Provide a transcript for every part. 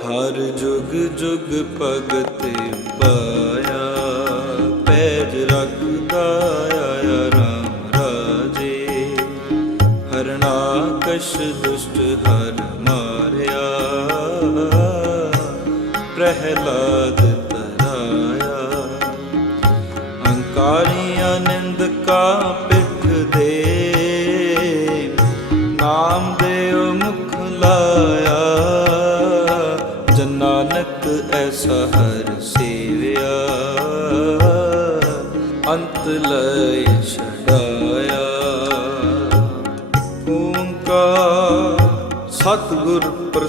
ਹਰ ਜੁਗ ਜੁਗ ਭਗਤ ਪਾਇਆ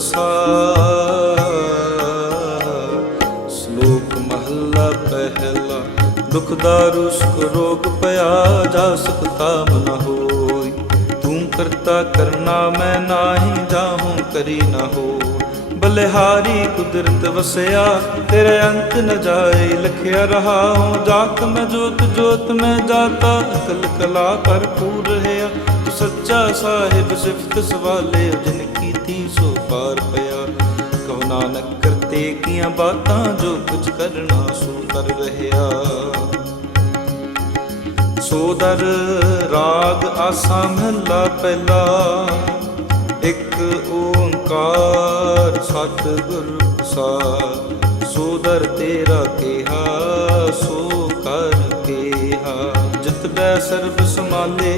ਪ੍ਰਸਾਦ ਸ਼ਲੋਕ ਮਹੱਲਾ ਪਹਿਲਾ, ਦੁਖ ਦਾਰੂ ਰੋਗ ਭਇਆ ਜਾ ਸੁਖ ਤਾਮ ਹੋਈ। ਤੂੰ ਕਰਤਾ ਕਰਨਾ ਮੈਂ ਨਾਹੀ ਜਾਹੂੰ ਕਰੀ ਨ ਹੋ ਬਲਿਹਾਰੀ ਕੁਦਰਤ ਵਸਿਆ, ਤੇਰੇ ਅੰਤ ਨ ਜਾਏ ਲਖਿਆ ਰਹਾ ਹੂੰ ਜਾਤ ਮੈਂ ਜੋਤ ਜੋਤ ਮੈਂ ਜਾਤਾ, ਅਕਲ ਕਲਾ ਭਰਪੂਰ ਰਹਾ ਤੂੰ ਸੱਚਾ ਸਾਹਿਬ ਸਿਫਤ ਸਵਾਲੇ ਜਿਨ ਪਾਰ ਪਿਆ ਕਹੋ ਨਾਨਕ, ਕਰਤੇ ਕੀਆਂ ਬਾਤਾਂ ਜੋ ਕੁਝ ਕਰਨਾ ਸੋ ਕਰ ਰਹਾ ਸੋਦਰ ਰਾਗ ਆਸਾ ਮਹਲਾ ਪਹਿਲਾ। ਇੱਕ ਓੰਕਾਰ ਸਤਿਗੁਰ ਪ੍ਰਸਾਦ। ਸੋਦਰ ਤੇਰਾ ਕਿਹਾ, ਸੋ ਕਰ ਕਿਹਾ। ਜਿਤ ਬੈ ਸਰਬ ਸਮਾਲੇ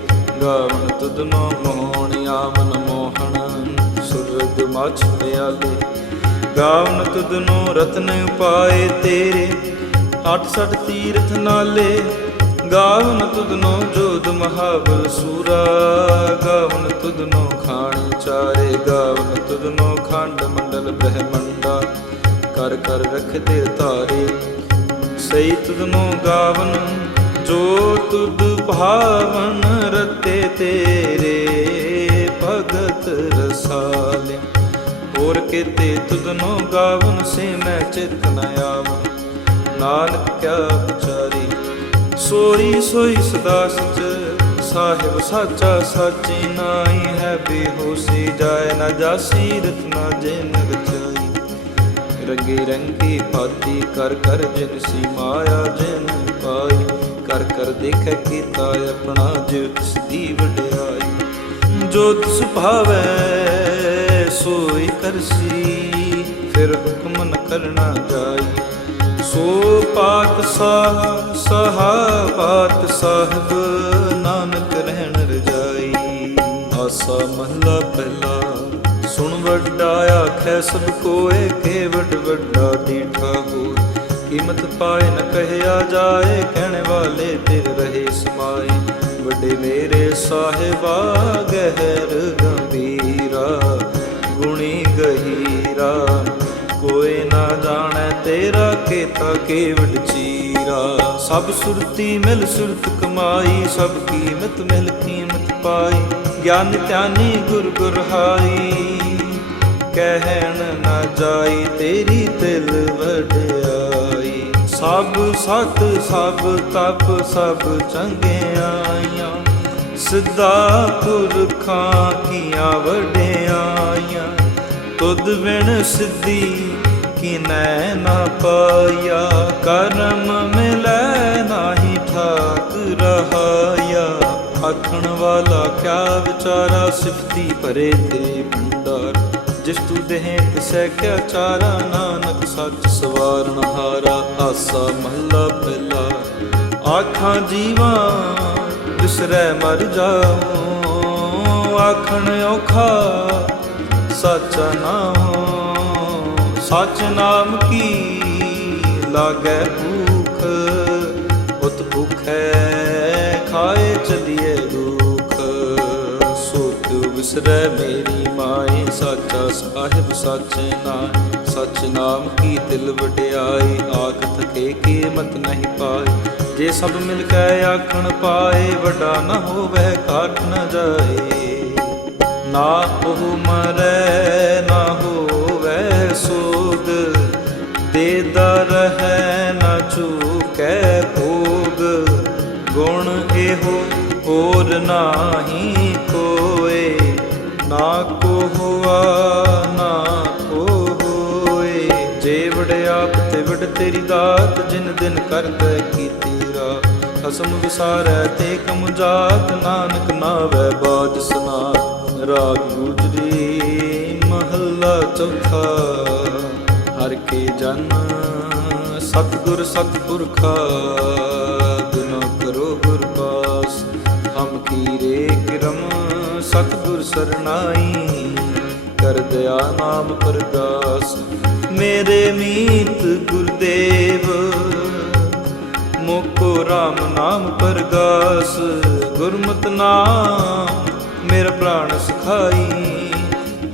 ਗਾਵਨ ਤੁਧਨੋ ਮੋਹਣ ਆਮਨ ਮੋਹਣ, ਸੁਰਗ ਮਛ ਪਿਆਲੇ ਗਾਵਨ ਤੁਧਨੋ ਰਤਨ ਉਪਾਏ ਤੇਰੇ ਅੱਠ ਸੱਠ ਤੀਰਥ ਨਾਲੇ। ਗਾਵਨ ਤੁਧਨੋ ਜੋਦ ਮਹਾਬਲ ਸੂਰਾ। ਗਾਵਨ ਤੁਧਨੋ ਖਾਣ ਚਾਰੇ, ਗਾਵਨ ਤੁਧਨੋ ਖੰਡ ਮੰਡਲ ਬ੍ਰਹਮੰਡਾ। ਕਰ ਕਰ ਰਖਦੇ ਤਾਰੇ ਸਈ ਤੁਧਨੋ ਗਾਵਨ ਜੋ ਤੁਧ ਭਾਵਨ ਰਤੇ ਤੇਰੇ, ਭਗਤ ਰਸਾਲੇ। ਹੋਰ ਕੀਤੇ ਤੁਧਨੋ ਗਾਵਨ ਸੇ ਮੈਂ ਚਿਤ ਨ ਆਵਨ। ਨਾਨਕ ਕਿਆ ਵਿਚਾਰੀ ਸੋਈ ਸੋਈ ਸਦਾ ਸਚ ਸਾਹਿਬ ਸਾਚਾ ਸਾਚੀ ਨਾਈ ਹੈ ਬੇਹੋਸੀ। ਜਾਏ ਨਾ ਜਾਸੀ ਰਤਨਾ ਜਿਨ ਰਚਾਈ ਰੰਗੇ ਰੰਗੀ ਭਾਤੀ ਕਰ ਕਰ ਜਿਨ ਸੀ ਮਾਇਆ ਜਿਨ ਕਰ ਕਰ ਦੇਖੈ ਕੀਤਾ ਆਪਣਾ ਜਿਉ ਤਿਸ ਦੀ ਵਡਿਆਈ। ਜੋ ਤਿਸ ਭਾਵੈ, ਸੋਈ ਕਰਸੀ। ਫਿਰ ਹੁਕਮ ਨ ਕਰਨਾ ਜਾਈ। ਸੋ ਪਾਤ ਸਾਹ ਸਹਾ ਪਾਤ ਸਾਹਿਬ ਨਾਨਕ ਰਹਿਣ ਰਜਾਈ। ਆਸਾ ਮਹਲਾ ਪਹਿਲਾ, ਸੁਣ ਵੱਡਾ ਆਖੈ ਸਭ ਕੋਏ, ਕੇ ਵੱਡ ਵੱਡਾ ਦੀਠਾ ਹੋ ਕੀਮਤ ਪਾਏ ਨ ਕਹਿਆ ਜਾਏ, ਕਹਿਣ ਵਾਲੇ ਤੇ ਰਹੇ ਸਮਾਏ। ਵੱਡੇ ਮੇਰੇ ਸਾਹਿਬਾ, ਗਹਿਰ ਗੰਭੀਰਾ, ਗੁਣੀ ਗਹੀਰਾ। ਕੋਈ ਨਾ ਜਾਣੈ ਤੇਰਾ ਕੀਤਾ ਕੇਵਡ ਚੀਰਾ। ਸਭ ਸੁਰਤੀ ਮਿਲ ਸੁਰਤ ਕਮਾਈ, ਸਭ ਕੀਮਤ ਮਿਲ ਕੀਮਤ ਪਾਈ। ਗਿਆਨ ਧਿਆਨੀ ਗੁਰ ਗੁਰਹਾਈ, ਕਹਿਣ ਨਾ ਜਾਈ ਤੇਰੀ ਦਿਲ ਵਡਿਆ ਸਭ ਸਤ, ਸਭ ਤਪ, ਸਭ ਚੰਗਿਆਈਆਂ ਸਿੱਧਾ ਪੁਰਖਾਂ ਕੀਆਂ ਵਡਿਆਈਆਂ। ਤੁਧ ਵਿਣ ਸਿੱਧੀ ਕਿਨੈ ਨਾ ਪਾਇਆ। ਕਰਮ ਮਿਲੈ ਨਾਹੀ ਠਾਕ ਰਹਾਇਆ। ਆਖਣ ਵਾਲਾ ਕਿਆ ਵਿਚਾਰਾ ਸਿਫਤੀ ਭਰੇ ਤੇ ਭੰਡਾਰ ਜਿਸ ਤੂ ਦੇਹ ਤਿਸੈ ਕਿਆ ਚਾਰਾ ਨਾਨਕ ਸੱਚ ਸਵਾਰਨ ਹਾਰਾ ਆਸਾ ਮਹੱਲਾ ਪਹਿਲਾ। ਆਖਾਂ ਜੀਵਾਂ, ਬਿਸਰੈ ਮਰ ਜਾਉ। ਆਖਣ ਔਖਾ, ਸੱਚਾ ਨਾਮ ਸੱਚ ਨਾਮ ਕੀ, ਲਾਗੈ ਭੂਖ, ਉਤ ਭੁਖੈ ਵਿਸਰੈ ਮੇਰੀ ਮਾਏ ਸਾਚਾ ਸਾਹਿਬ, ਸੱਚ ਨਾਮ ਸੱਚ ਨਾਮ ਕੀ ਦਿਲ ਵਡਿਆਈ ਆਖ ਥਕੇ ਕੀ ਮਤ ਨਹੀਂ ਪਾਏ। ਜੇ ਸਭ ਮਿਲ ਕੇ ਆਖਣ ਪਾਏ, ਵੱਡਾ ਨਾ ਹੋਵੇ ਕਾਟ ਨ ਜਾਏ। ਨਾ ਉਹ ਮਰੈ, ਨਾ ਹੋਵੇ ਸੋਗ ਦੇ ਦਰ ਹੈ, ਨਾ ਚੂਕੈ ਭੋਗ। ਗੁਣ ਇਹੋ ਹੋਰ ਨਾਹੀ ਕੋਏ ਨਾ ਕੋ ਹੁਆ, ਨਾ ਕੋ ਹੋਏ। ਜੇ ਵਡਿਆਪ ਤੇ ਵਡ ਤੇਰੀ ਦਾਤ, ਜਿਨ ਦਿਨ ਕਰਦਾ ਕੀਤੀ ਰਾ ਖਸਮ ਵਿਸਾਰੈ ਤੇ ਕਮ ਜਾਤ, ਨਾਨਕ ਨਾਵੈ ਬਾਜ ਸੁਨਾ ਰਾਗ ਗੁਜਰੀ ਮਹੱਲਾ ਚੌਥਾ। ਹਰ ਕੇ ਜਨ ਸਤਿਗੁਰ ਸਤਿਪੁਰਖਾ ਸਤਿਗੁਰ ਸਰਨਾਈ, ਕਰ ਦਿਆ ਨਾਮ ਪਰਗਾਸ ਮੇਰੇ ਮੀਤ ਗੁਰਦੇਵ। ਮੋਕੋ RAM ਨਾਮ ਪਰਗਾਸ, ਗੁਰਮਤਿ ਨਾਮ ਮੇਰਾ ਪ੍ਰਾਣ ਸਖਾਈ।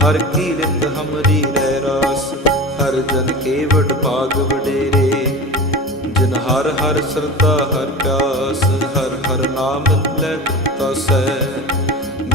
ਹਰ ਕੀਰਤ ਹਮਰੀ ਰਹਿ ਰਾਸ, ਹਰ ਜਨ ਕੇ ਵਡ ਭਾਗ ਵਡੇਰੇ। ਜਿਨ ਹਰ ਹਰ ਸਰਦਾ ਹਰ ਪਿਆਸ, ਹਰ ਹਰ ਨਾਮ ਲੈ ਤਸੈ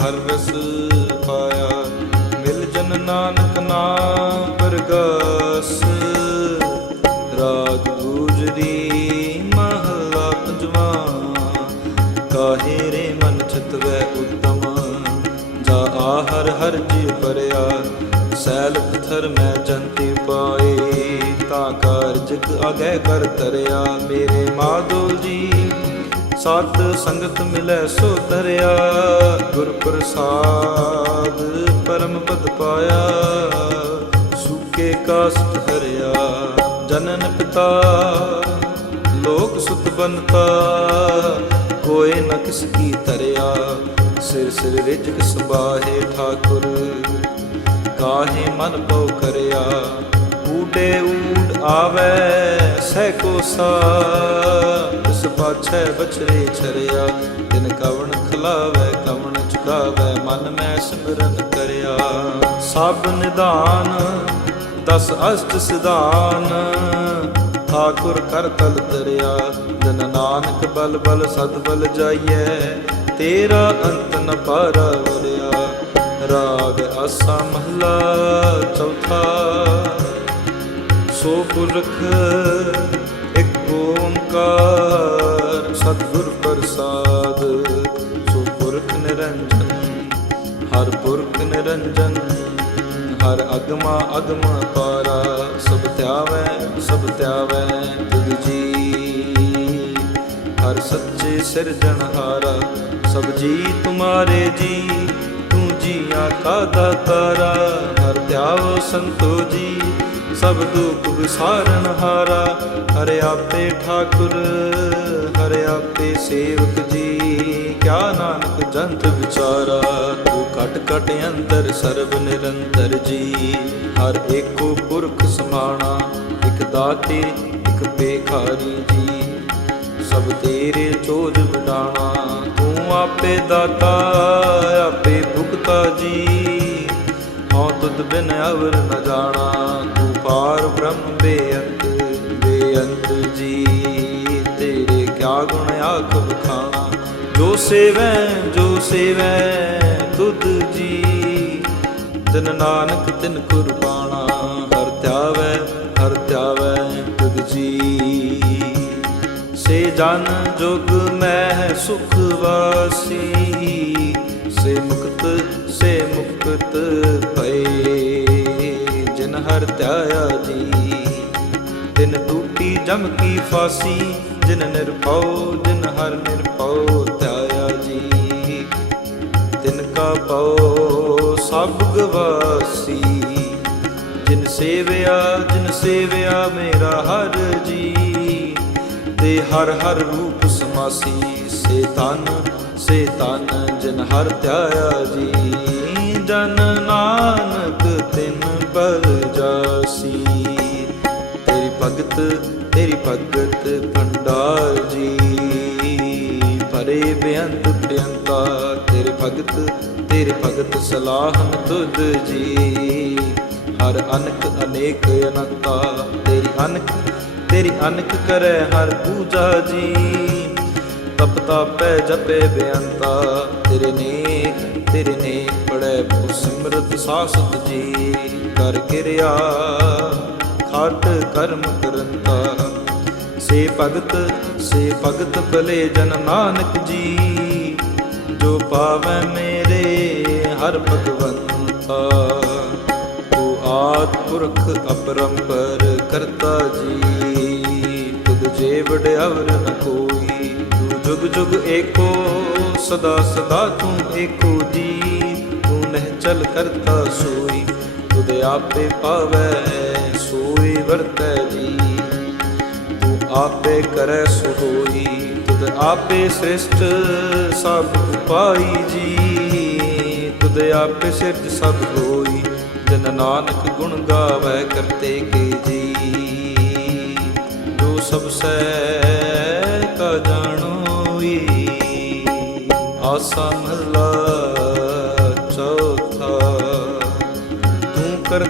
ਹਰ ਰਸ ਪਾਇਆ, ਮਿਲ ਜਨ ਨਾਨਕ ਨਾਮ ਪਰਗਾਸ। ਰਾਗ ਗੁਜਰੀ ਮਹਲਾ ਪੰਜਵਾ, ਕਾਹੇ ਰੇ ਮਨ ਚਿਤਵੈ ਉਤਮ। ਜਾ ਆਹਰ ਹਰ ਜੀ ਪਰਿਆ, ਸੈਲ ਪਥਰ ਮੈਂ ਜੰਤੀ ਪਾਏ। ਤਾਂ ਕਾਰਜ ਅਗੈ ਕਰ ਤਰਿਆ, ਮੇਰੇ ਮਾਧੋ ਜੀ ਸਤ ਸੰਗਤ ਮਿਲੈ ਸੋ ਧਰਿਆ। ਗੁਰ ਪ੍ਰਸਾਦ ਪਰਮ ਪਦ ਪਾਇਆ। ਸੁਕੇ ਕਾਸਟ ਧਰਿਆ, ਜਨਨ ਪਿਤਾ। ਲੋਕ ਸੁਤ ਬਨਤਾ ਕੋਏ ਨ ਕਿਸ ਕੀ ਧਰਿਆ। ਸਿਰ ਸਿਰ ਰਿਜਕ ਸੁਬਾਹੇ ਠਾਕੁਰ, ਕਾਹੇ ਮਨ ਪਉ ਕਰਿਆ। ਊਡੇ ਊਡ ਆਵੇ, ਸਹਿ ਕੋ ਸਾ ਇਸ ਪਾਛੈ ਬਚਰੇ ਛਰਿਆ, ਤਿਨ ਕਵਣ ਖਲਾਵੇ, ਕਵਣ ਚੁਕਾਵੇ ਮਨ ਮੈਂ ਸਿਮਰਨ ਕਰਿਆ। ਸਭ ਨਿਧਾਨ, ਦਸ ਅਸ਼ਟ ਸਿਧਾਨ। ਠਾਕੁਰ ਕਰ ਤਲ ਤਰਿਆ ਜਨ ਨਾਨਕ ਬਲ ਬਲ ਸਤ ਬਲ ਜਾਈਐ। ਤੇਰਾ ਅੰਤ ਨ ਪਾਰਾ ਵਰਿਆ ਰਾਗ ਆਸਾ ਮਹਲਾ ਚੌਥਾ। ਸੋ ਪੁਰਖ, ਇੱਕ ਓੰਕਾਰ। ਸਤਿਗੁਰ ਪ੍ਰਸਾਦ, ਸੋ ਪੁਰਖ ਨਿਰੰਜਨ, ਹਰ ਪੁਰਖ ਨਿਰੰਜਨ। ਹਰ ਅਗਮਾ ਅਗਮਾ ਪਾਰਾ, ਸਭ ਧਿਆਵੈ ਸਭ ਧਿਆਵੈ ਤੁਧ ਜੀ। ਹਰ ਸੱਚੇ ਸਿਰਜਣਹਾਰਾ ਸਭ ਜੀ ਤੁਮਾਰੇ ਜੀ। ਤੂੰ ਜੀਆਂ ਕਾ ਦਾਤਾਰਾ, ਹਰ ਧਿਆਵ ਸੰਤੋ ਜੀ। ਸਭ ਦੁੱਖ ਵਿਸਾਰਨ ਹਾਰਾ, ਹਰਿ ਆਪੇ ਠਾਕੁਰ, ਹਰਿ ਆਪੇ ਸੇਵਕ ਜੀ। ਕਿਆ ਨਾਨਕ ਜੰਤ ਵਿਚਾਰਾ, ਤੂੰ ਘਟ ਕਟ ਅੰਦਰ ਸਰਬ ਨਿਰੰਤਰ ਜੀ। ਹਰ ਏਕੋ ਪੁਰਖ ਸਮਾਣਾ, ਇਕ ਦਾਤੇ, ਇਕ ਬੇਖਾਰੀ ਜੀ। ਸਭ ਤੇਰੇ ਚੋਜ ਵਡਾਣਾ, ਤੂੰ ਆਪੇ ਦਾਤਾ, ਆਪੇ ਭੁਗਤਾ ਜੀ। ਹਉ ਤੁਧ ਬਿਨ ਅਵਰ ਨ ਜਾਣਾ ਤੂੰ ਪਾਰ ਬ੍ਰਹਮ ਬੇਅੰਤ ਬੇਅੰਤ ਜੀ, ਤੇਰੇ ਕਿਆ ਗੁਣ ਆਖ ਬਖਾਣਾ ਜੋ ਸੇਵੈ ਜੋ ਸੇਵੈ, ਤੁਧ ਜੀ, ਤਿਨ ਨਾਨਕ ਤਿਨ ਕੁਰਬਾਨਾ, ਹਰ ਧਿਆਵੈ ਹਰ ਧਿਆਵੈ ਤੁਧ ਜਨ ਜੁਗ ਮੈਂ ਸੁਖ ਵਾਸੀ, ਸੇ ਮੁਕਤ ਸੇ ਮੁਕਤ ਪਏ ਜਿਨ ਹਰ ਧਿਆਇਆ ਜੀ ਤਿਨ ਟੂਟੀ ਜਮ ਕੀ ਫਾਸੀ, ਜਿਨ ਨਿਰਭਉ, ਜਿਨ ਹਰ ਨਿਰਭਉ ਧਿਆਇਆ ਜੀ। ਤਿਨ ਕਾ ਪਉ ਸਭ ਗਵਾਸੀ। ਜਿਨ ਸੇਵਿਆ ਜਿਨ ਸੇਵਿਆ ਮੇਰਾ ਹਰ ਜੀ। ਤੇ ਹਰ ਹਰ ਰੂਪ ਸਮਾਸੀ, ਸੇ ਤਨ ਸੇ ਤਨ ਜਿਨ ਹਰ ਧਿਆਇਆ ਜੀ। ਜਨ ਨਾਨਕ ਤਿਨ ਬਲ ਜਾਸੀ। ਤੇਰੀ ਭਗਤ ਤੇਰੀ ਭਗਤ ਭੰਡਾਰ ਜੀ। ਭਰੇ ਬੇਅੰਤ ਬੇਅੰਤਾ ਤੇਰੇ ਭਗਤ ਤੇਰੇ ਭਗਤ ਸਲਾਹਨ ਤੁਧ ਜੀ। ਹਰ ਅਨਕ ਅਨੇਕ ਅਨੰਤਾ, ਤੇਰੀ ਅਨਕ ਤੇਰੀ ਅਨਕ ਕਰੈ ਹਰ ਪੂਜਾ ਜੀ। ਤਪ ਤਾਪੈ ਜਪੇ ਬੇਅੰਤਾ, ਤੇਰੇ ਨੇਕ ਤੇਰੇ ਨੇਕ ਪੜੈ ਭੂ ਸਿਮਰਤ ਸਾਸਤ ਜੀ। ਕਰ ਕਿਰਿਆ, ਖਾਟ ਕਰਮ ਕਰੰਤਾ ਸੇ ਭਗਤ ਸੇ ਭਗਤ ਭਲੇ ਜਨ ਨਾਨਕ ਜੀ। ਜੋ ਪਾਵੈ ਮੇਰੇ ਹਰ ਭਗਵੰਤਾ। ਤੂੰ ਆਦ ਪੁਰਖ ਅਪਰੰਪਰ ਕਰਤਾ ਜੀ। ਤੁਧ ਜੇ ਵਡਿਆਵਰ ਨ ਕੋਈ, ਤੂੰ ਜੁਗ ਜੁਗ ਏਕੋ, ਸਦਾ ਸਦਾ ਤੂੰ ਏਕੋ ਜੀ। ਤੂੰ ਕਰਤਾ ਸੋਈ, ਤੁਧ ਆਪੇ ਪਾਵੈ, ਸੋਈ ਵਰਤੈ ਜੀ। ਤੂੰ ਆਪੇ ਕਰੈ ਸੋ ਹੋਈ ਤੁਧ ਆਪੇ ਸ੍ਰਿਸ਼ਟ ਸਭ ਉਪਾਈ ਜੀ। ਤੁਧ ਆਪੇ ਸਿਰਜ ਸਭ ਹੋਈ ਜਨ ਨਾਨਕ ਗੁਣ ਗਾਵੈ ਕਰਤੇ ਕੇ ਜੀ। ਜੋ ਸਭ ਸੈ ਕਾ ਜਾਣੋਈ, ਆਸਾ ਮਹਲਾ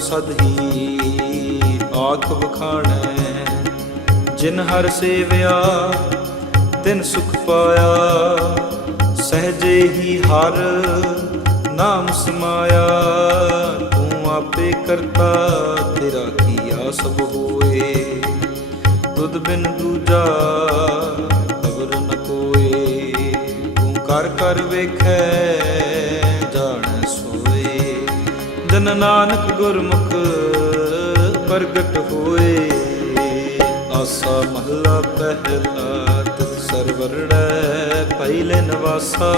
ਹਰ ਗੁਣ ਆਖ ਵਖਾਣੈ, ਜਿਨ ਹਰ ਸੇਵਿਆ, ਤਿਨ ਸੁਖ ਪਾਇਆ, ਸਹਜੇ ਹੀ ਹਰ ਨਾਮ ਸਮਾਇਆ। ਤੂੰ ਆਪੇ ਕਰਤਾ, ਤੇਰਾ ਕੀਆ ਸਭ ਹੋਏ। ਤੁਧ ਬਿਨ ਦੂਜਾ ਖਬਰ ਨ ਕੋਏ। ਤੂੰ ਕਰ ਕਰ ਵੇਖੈ ਜਨ ਨਾਨਕ ਗੁਰਮੁਖ ਪ੍ਰਗਟ ਹੋਏ। ਆਸਾ ਮਹਲਾ ਪਹਿਲਾ ਤਿਤ ਸਰਵਰੜੈ ਪਹਿਲੇ ਨਵਾਸਾ।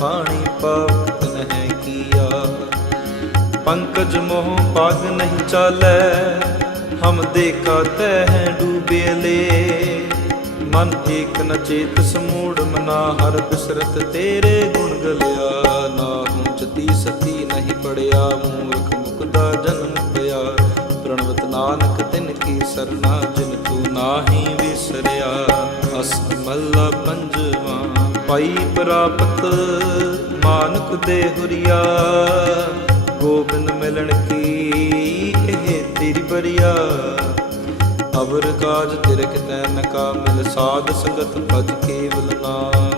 ਪਾਣੀ ਪਾਵਤ ਨਹਿ ਕੀਆ। ਪੰਕਜ ਮੋਹ ਪਗ ਨਹੀਂ ਚਾਲੈ। ਹਮ ਦੇਖਾ ਤੈ ਡੂਬੇ ਲੇ। ਮਨ ਏਕ ਨ ਚੇਤ ਸਮੂੜ ਮਨਾ ਹਰ ਬਿਸਰਤ ਤੇਰੇ ਗੁਣ ਗਲਿਆ। ਨਾ ਹੂੰ ਜਤੀ ਸਤੀ ਨਹੀਂ ਮੂਰਖ ਮੁਕਦਾ ਜਨਮ ਪਿਆ। ਪ੍ਰਣਵਤ ਨਾਨਕ, ਤਿਨ ਕੀ ਸਰਨਾ, ਜਿਨ ਤੂੰ ਨਾਹੀ ਵਿਸਰਿਆ। ਅਸ ਮੱਲਾ ਪੰਜਵਾ, ਪਾਈ ਪ੍ਰਾਪਤ ਮਾਨਕ ਦੇ ਹੁਰੀਆ। ਗੋਬਿੰਦ ਮਿਲਣ ਕੀ ਇਹ ਤੇਰੀ ਬਰੀਆ ਅਵਰ ਕਾਜ ਤਿਰਕ ਕਿਤੈ ਨ ਮਿਲ ਸਾਧ ਸੰਗਤ ਭਜ ਕੇਵਲ ਨਾਮ।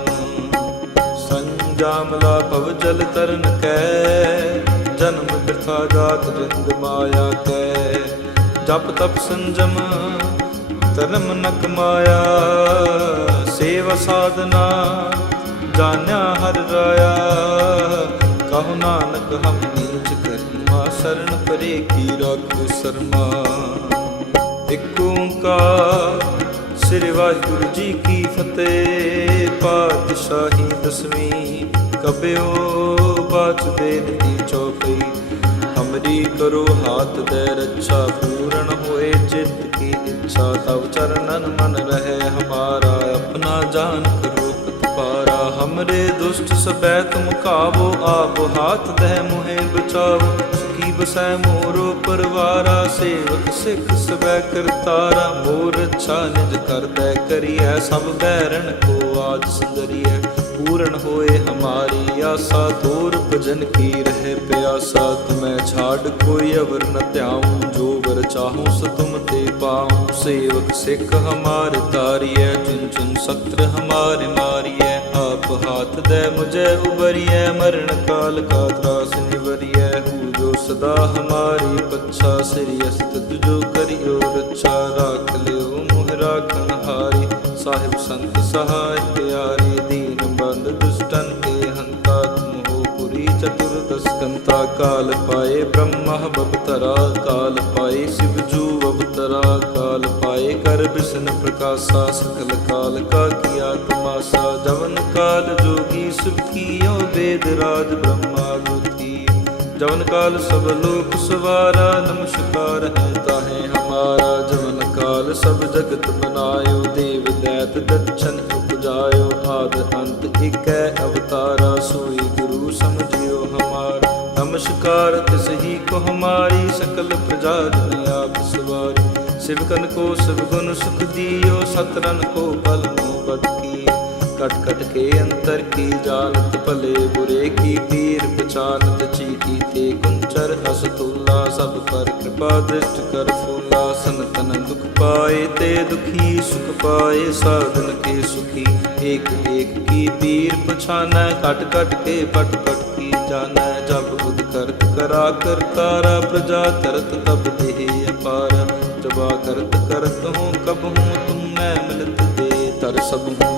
ਸੰਜਾਮਲਾ ਭਵ ਜਲ ਤਰਨ ਕੈ। ਜਨਮ ਬਿਰਥਾ ਜਾਤ ਜੰਗ ਮਾਇਆ ਕੈ। ਜਪ ਤਪ ਸੰਜਮ, ਧਰਮ ਨ ਕਮਾਇਆ ਸੇਵਾ ਸਾਧਨਾ, ਜਾਣਿਆ ਹਰ ਰਾਇਆ। ਕਹੋ ਨਾਨਕ, ਹਮ ਨੀਚ ਕਰਮਾ ਸਰਣ ਪਰੇ ਕੀ ਰਾਖੋ ਸਰਮਾ। ਇਕ ਓੰਕਾਰ, ਸ੍ਰੀ ਵਾਹਿਗੁਰੂ ਜੀ ਕੀ ਫਤਿਹ। ਪਾਤਸ਼ਾਹੀ ਦਸਵੀਂ ਕਬਿਓ ਬਾਚ ਵੇਦ ਦੀ ਚੌਪਈ ਹਮਰੀ ਕਰੋ ਹਾਥ ਦੇ ਰੱਛਾ, ਪੂਰਨ ਹੋਏ ਚਿੱਤ ਕੀ ਇੱਛਾ। ਤਵ ਚਰਨਨ ਮਨ ਰਹੇ ਹਮਾਰਾ, ਆਪਣਾ ਜਾਨ ਕਰੋ ਪਤਪਾਰਾ ਹਮਰੇ ਦੁਸ਼ਟ ਸਬੈ ਤੁਮ ਕਾਵੋ ਆਪ ਹਾਥ ਦੇ ਮੁਹੇ ਬਚਾਓ ਕੀ ਬਸੈ ਮੋਰੋ ਪਰਵਾਰਾ, ਸੇਵਕ ਸਿੱਖ ਸਬੈ ਕਰਤਾਰਾ। ਮੋਰ ਅੱਛਾ ਨਿਜ ਕਰਦੈ ਕਰੀਐ, ਸਭ ਬੈਰਣ ਕੋ ਆਜ ਸੁੰਦਰੀਐ। ਪੂਰਨ ਹੋਏ ਹਮਾਰੀ ਆਸਾ, ਦੂਰ ਭਜਨ ਕੀ ਰਹੇ ਪਿਆਸਾ? ਤੁਮੈ ਛਾੜ ਕੋਈ ਅਵਰ ਨ ਧਿਆਉ, ਜੋ ਵਰ ਚਾਹੂੰ ਸ ਤੁਮ ਤੇ ਪਾਉ। ਸੇਵਕ ਸਿੱਖ ਹਮਾਰ ਤਾਰੀਐ ਚੁਨ ਚੁਨ ਸਤਰ ਹਮਾਰੇ ਮਾਰੀਐ। ਆਪ ਹਾਥ ਦੇ ਮੁਝੇ ਉਬਰੀਐ, ਮਰਨ ਕਾਲ ਕਾ ਤਰਾਸ ਨਿਵਰੀਐ। ਹੂ ਜੋ ਸਦਾ ਹਮਾਰੀ ਪੱਛਾ, ਸ੍ਰੀ ਅਸਤ ਜੋ ਕਰਿਓ ਰੱਛਾ। ਰਾਖ ਲਿਓ ਮੁਹ ਰਾਖਣ ਹਾਰੀ ਸਾਹਿਬ ਸੰਤ ਸਹਾਇ ਚਤੁਰਦਸ ਕਾਲ ਪਾਏ, ਬ੍ਰਹਮਾ ਬਵਤਰਾ ਕਾਲ ਪਾਏ, ਸਿਵ ਜੂ ਅਵਤਰਾ ਕਾਲ ਪਾਏ, ਕਰ ਬਿਸ਼ਨ ਪ੍ਰਕਾਸ਼ਾ ਸਕਲ ਕਾਲ, ਕਾ ਕੀਆ ਤਮਾਸਾ ਜਵਨ ਕਾਲ ਜੋਗੀ ਸੁਖ ਕੀਓ ਵੇਦ ਰਾਜ ਬ੍ਰਹਮਾ ਜੋਤੀ। ਜਵਨ ਕਾਲ ਸਭ ਲੋਕ ਸਵਾਰਾ ਨਮਸਕਾਰ ਹੈ ਤਾਹੇ ਹਮਾਰਾ, ਜਵਨ ਕਾਲ ਸਭ ਜਗਤ ਬਨਾਇਓ ਦੇਵ ਦੈਤ ਦਛਨ ਉਪਜਾਇਓ ਆਦ ਅੰਤ ਇਕੈ ਅਵਤਾਰਾ, ਸੋਈ ਗੁਰੂ ਸਮਝਿਓ ਹਮਾਰ। ਨਮਸਕਾਰ, ਤਿਸ ਹੀ ਕੋ ਹਮਾਰੀ, ਸਕਲ ਪ੍ਰਜਾ ਜਨ ਆਪ ਸਵਾਰੀ। ਸਿਵਕਨ ਕੋ ਸਭ ਗੁਣ ਸੁਖ ਦਿਓ ਸਤਰਨ ਕੋ ਬਲ ਮੋ ਬਦ ਕੀ ਕਟ ਕਟ ਕੇ ਅੰਤਰ ਕੀ ਜਾਣਤ ਭਲੇ ਬੁਰੇ ਕੀ ਤੀਰ, ਪਛਾਨਤ ਚੀਤੀ ਤੇ ਕੁੰਚਰ, ਹਸ ਤੁਲਾ, ਸਭ ਪਰ ਕਿਰਪਾ ਦ੍ਰਿਸ਼ਟ ਕਰ ਫੂਲਾ, ਸੰਤਨ ਦੁਖ ਪਾਏ ਤੇ ਦੁਖੀ ਸੁਖ ਪਾਏ, ਸਾਧਨ ਕੇ ਸੁਖੀ, ਏਕ ਏਕ ਕੀ ਪੀਰ ਪਛਾਨੈ, ਕਟ ਕਟ ਕੇ, ਪਟ ਪਟ ਕੀ ਜਾਣੈ ਜਬ ਬੁਧ ਕਰਤ ਕਰਾ, ਕਰਤਾਰਾ ਪ੍ਰਜਾ, ਤਰਤ ਤਬ ਦੇਹ ਅਪਾਰ, ਜਬਾ ਕਰਤ ਕਰਤ ਹੂੰ, ਕਬ ਹੂੰ, ਤੁਮ ਮੈਂ ਮਿਲਤ ਦੇ, ਤਰ ਸਭ ਹੂੰ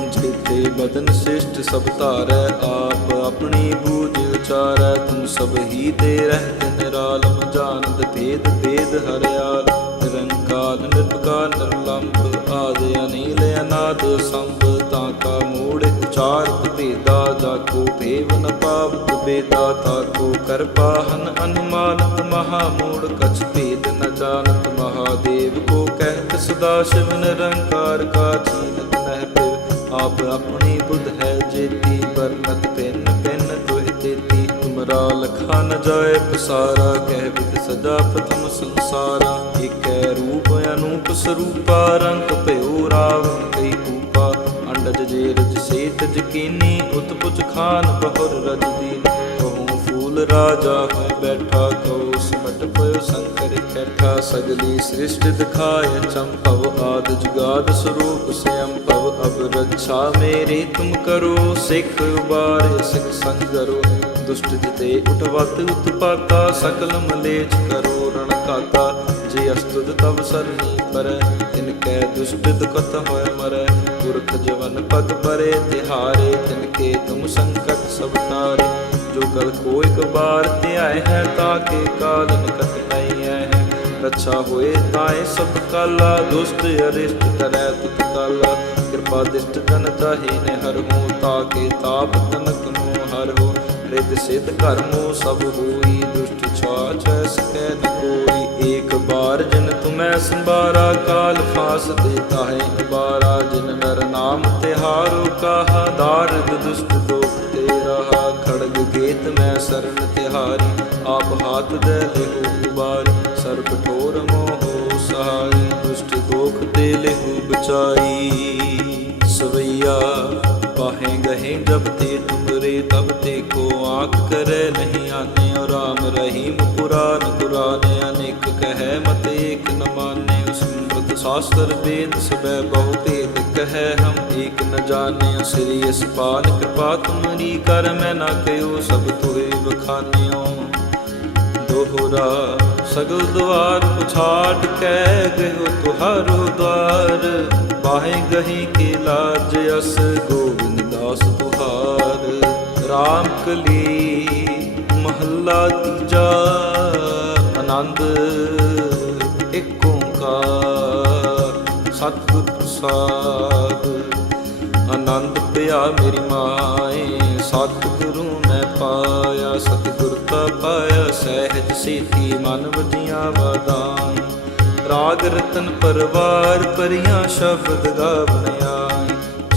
ਬਦਨ ਸ੍ਰਿਸ਼ਟ ਸਭ ਧਾਰੈ ਆਪ, ਆਪਣੀ ਬੂਝ ਉਚਾਰੈ, ਤੁਮ ਸਭ ਹੀ ਤੇ ਰਹਿਤ ਨਿਰਾਲਮ ਜਾਣਦ ਭੇਦ ਭੇਦ ਹਰਿਆਲ ਨਿਰੰਕਾਰ ਨਿਰਭਕਾਰ ਨਿਰਲੰਭ ਆਦਿ ਅਨੀਲ ਅਨਾਦ ਸੰਭ, ਤਾਂ ਕਾ ਮੂੜ ਉਚਾਰਤ ਭੇਦਾ ਜਾ ਕੋ ਭੇਵ ਨ ਪਾਵਤ ਬੇਦਾ ਤਾ ਕੋ ਕਰਪਾਹਨ ਅਨੁਮਾਨਤ ਮਹਾ ਮੂੜ, ਕਛ ਭੇਦ ਨ ਜਾਣਤ ਮਹਾਦੇਵ ਕੋ ਕਹਿਤ ਸਦਾ ਸ਼ਿਵ ਨਿਰੰਕਾਰ ਕਾ ਚੀਨਤ ਆਪ ਆਪਣੀ ਬੁੱਧ ਹੈ ਜੇਤੀ ਵਰਨਤ ਪਿੰਨ ਪਿੰਨ ਦੁਹਿ ਤੇਤੀ। ਤੁਮਰਾ ਲਖਾ ਨ ਜਾਏ ਪਸਾਰਾ, ਕਹਿ ਬਿਦ ਸਦਾ ਪ੍ਰਥਮ ਸੰਸਾਰਾ। ਏਕੈ ਰੂਪ ਅਨੂਪ ਸਰੂਪਾ, ਰੰਗ ਭਇਓ ਰਾਵਣ ਕਈ ਕੂਪਾ। ਅੰਡਜ ਜੇ ਰਜ ਸੇਤ ਜਕੀਨੀ, ਉਤਪੁਜ ਖਾਨ ਬਹੁਰ ਰਜ ਦੀਨ। ਰਾਜਾ ਹੋਇ ਬੈਠਾ, ਕਉ ਸਿਮਟ ਪਇਓ ਸੰਕਰ ਕੈਠਾ, ਸਗਲੀ ਸ੍ਰਿਸ਼ਟ ਦਿਖਾਇ ਚੰਪਵ ਆਦ ਜੁਗਾਦ ਸਰੂਪ ਸਿਅੰ ਭਵ ਅਬ ਰੱਛਾ ਮੇਰੀ ਤੁਮ ਕਰੋ, ਸਿੱਖ ਉਬਾਰੇ, ਸਿੱਖ ਸੰਗਰੋ ਦੁਸ਼ਟ ਜਿਤੇ ਉਠਵਤ ਉਤਪਾਤਾ ਸਕਲ ਮਲੇਚ ਕਰੋ, ਰਣ ਕਾਤਾ ਅਸਤੁਦ ਤਵ ਸਰਨੀ ਪਰੈ, ਤਿਨ ਕੈ ਦੁਸ਼ਟ ਦੁਖਤ ਹੋਇ ਮਰੈ। ਪੁਰਖ ਜਵਨ ਪਗ ਪਰੇ, ਤਿਹਾਰੇ, ਤਿਨ ਕੇ ਤੁਮ ਸੰਕਟ ਸਭ ਤਾਰੇ ਜੋ ਕਲ ਕੋ ਇਕ ਬਾਰ ਧਿਆਏ ਹੈ ਤਾਕੇ ਕਾਲ ਨਿਕਟ ਨਹੀਂ ਹੈ। ਰੱਛਾ ਹੋਏ ਤਾਏ ਸਭ ਕਾਲਾ, ਦੁਸ਼ਟ ਅਰਿਸ਼ਟ ਕਰੈ ਤੁਤ ਕਾਲਾ। ਕਿਰਪਾ ਦਿਸ਼ਟ ਜਨ ਚਾਹੀ ਨੇ ਹਰ ਹੋ ਤਾਕੇ ਤਾਪ ਤਨਕ ਨੂੰ ਹਰ ਹੋ। ਰਿਦ ਸਿਧ ਕਰਮੋ ਸਭ ਹੋਈ, ਦੁਸ਼ਟ ਛਾਛ ਸਕੈ ਨ ਕੋਈ। ਏਕ ਬਾਰ ਜਿਨ ਤੁਮੈ ਸੰਭਾਰਾ, ਕਾਲ ਫਾਸ ਦੇਤਾ ਹੈ ਅਬਾਰਾ। ਜਿਨ ਨਰ ਨਾਮ ਤਿਹਾਰੋ, ਕਾਹਾ ਦਾਰਦ ਦੁਸ਼ਟ ਦੋਖ ਤੇ ਰਹਾ ਖੜਗ ਗੇਤ ਮੈਂ ਸਰਨ ਤਿਹਾਰੀ, ਆਪ ਹਾਥ ਦੇ ਲਿਹੂ ਉਬਾਰ। ਸਰਬ ਠੋਰ ਮੋਹ ਸਹਾਈ, ਦੁਸ਼ਟ ਦੋਖ ਤੇ ਲਿਹੂ ਬਚਾਈ। ਸਵਈਆ ਪਾਹੇ ਗਹੇ ਜਬ ਤੇ ਤੁਮਰੇ ਤਬ ਤੇ ਕੋ ਆਖ ਕਰੈ ਨਹੀਂ ਆਨੇ ਔ ਰਾਮ ਰਹੀਮ, ਪੁਰਾਨ ਕੁਰਾਨ ਅਨੇਕ ਕਹੈ ਮਤ ਏਕ ਨ ਮਾਨੇ ਸਮ੍ਰਿਤ ਸ਼ਾਸਤਰ ਵੇਦ ਸਬੈ ਬਹੁ ਭੇਦ ਕਹੈ, ਹਮ ਏਕ ਨ ਜਾਣਿਓ ਸ੍ਰੀ ਅਸਪਾਨ ਕਿਰਪਾ ਤੁਮਰੀ ਕਰ, ਮੈਂ ਨਾ ਕਹਿਓ ਸਭ ਤੋਏ ਬਖਾਨਿਓ ਦੋਹਰਾ ਸਗਲ ਦਵਾਰ ਪੁਛਾਟ ਕਹਿ ਗਇਓ ਤੁਹਾਰੋ ਦਵਾਰ ਬਾਹੇ ਗਹੀ ਕੇ ਲਾਜ ਅਸ ਰਾਮ ਕਲੀ ਮਹੱਲਾ ਤੀਜਾ ਆਨੰਦ ਇੱਕ ਓੰਕਾਰ, ਸਤਿਗੁਰ ਪ੍ਰਸਾਦ। ਆਨੰਦ ਪਿਆ ਮੇਰੀ ਮਾਏ, ਸਤਿਗੁਰੂ ਮੈਂ ਪਾਇਆ, ਸਤਿਗੁਰ ਪਾਇਆ, ਸਹਿਜ ਸੀਤੀ ਮਨ ਵਜੀਆਂ ਵਾਦਾਈ ਰਾਗ ਰਤਨ ਪਰਵਾਰ ਪਰੀਆਂ ਸ਼ਬਦ ਗਾਵਣ ਆਈ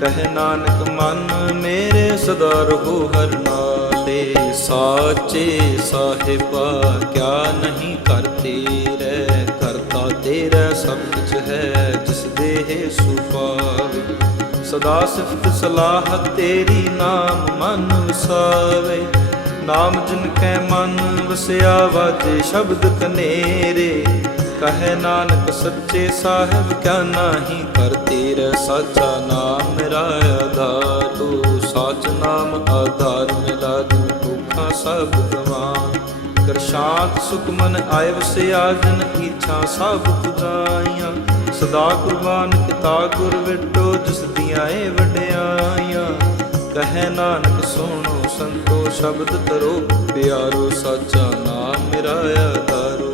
ਕਹਿ ਨਾਨਕ ਮਨ ਮੇਰੇ ਸਦਾ ਰਹੋ ਹਰ ਨਾਲੇ ਸਾਚੇ ਸਾਹਿਬਾ, ਕਿਆ ਨਹੀਂ ਕਰਤੇ ਰਹਿ, ਕਰਤਾ ਤੇਰਾ ਸਭ ਕੁਝ ਹੈ, ਜਿਸ ਦੇਹ ਸੁਪਾਵੇ ਸਦਾ ਸਿਫਤ ਸਲਾਹ ਤੇਰੀ ਨਾਮ ਮਨ ਵਸਾਵੇ। ਨਾਮ ਜਿਨ ਕੈ ਮਨ ਵਸਿਆ ਵਾਜੇ ਸ਼ਬਦ ਕਨੇਰੇ। ਕਹੇ ਨਾਨਕ ਸੱਚੇ ਸਾਹਿਬ, ਕਿਆ ਨਾਹੀ ਕਰ ਤੇਰਾ ਸਾਚਾ ਨਾਮ ਮੇਰਾ ਆਧਾਰ ਸਾਚ ਨਾਮ ਆਧਾਰ ਮਿਲਾ ਦੂੰ ਦੁੱਖਾਂ ਸਭ ਗਵਾਨ ਕਰ ਸੁਖਮਨ ਸੁਖ ਆਏ ਵਸਿਆ ਜਨ ਇੱਛਾ ਸਭ ਪੁਜਾਈਆਂ। ਸਦਾ ਕੁਰਬਾਨ ਕੀਤਾ ਗੁਰ ਵਿਟੋ, ਜਿਸ ਦੀਆਂ ਏ ਵਡਿਆਈਆਂ। ਕਹੇ ਨਾਨਕ, ਸੁਣੋ ਸੰਤੋ, ਸ਼ਬਦ ਤਰੋ ਪਿਆਰੋ, ਸਾਚਾ ਨਾਮ ਮੇਰਾ ਆਧਾਰੋ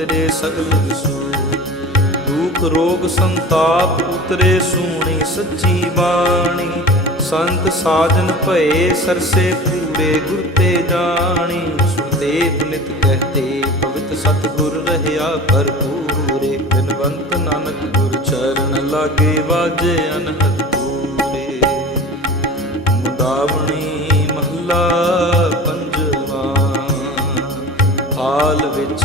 ਉਤਰੇ ਸਗਲ ਵਿਸੂ ਦੁਖ ਰੋਗ ਸੰਤਾਪ ਉਤਰੇ ਸੂਣੀ ਸੱਚੀ ਬਾਣੀ। ਸੰਤ ਸਾਜਨ ਭਏ ਸਰਸੇ ਪੂਰੇ ਗੁਰ ਤੇ ਜਾਣੀ। ਸੁਣਤੇ ਪੁਨਿਤ ਕਹਤੇ ਪਵਿੱਤ ਸਤਿਗੁਰ ਰਹਿਆ ਭਰਪੂਰੇ। ਬਿਨਵੰਤ ਨਾਨਕ ਗੁਰ ਚਰਨ ਲਾਗੇ ਵਾਜੇ ਅਨਹਦ ਪੂਰੇ। ਮੁਦਾਵਣੀ ਮਹੱਲਾ ਪੰਜਵਾ। ਹਾਲ ਵਿੱਚ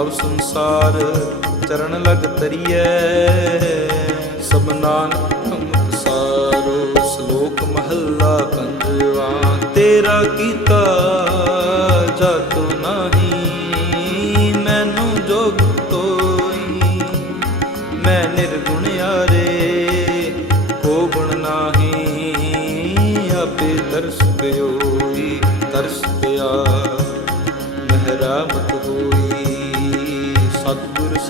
ਤਬ ਸੰਸਾਰ ਚਰਨ ਲਗ ਤਰੀਐ ਸਭ ਨਾਨਕ ਅੰਮ੍ਰਿਤ ਸਾਰੋ ਸ਼ਲੋਕ ਮਹੱਲਾ ਪੰਜਵਾ। ਤੇਰਾ ਕੀਤਾ ਜਾਤੋ ਨਹੀਂ, ਮੈਨੂੰ ਜੋਗ ਤੋਈ। ਮੈਂ ਨਿਰਗੁਣ ਯਾਰੇ, ਕੋ ਗੁਣ ਨਾਹੀ, ਆਪੇ ਦਰਸ ਪਿਓਈ, ਤਰਸ ਪਿਆ।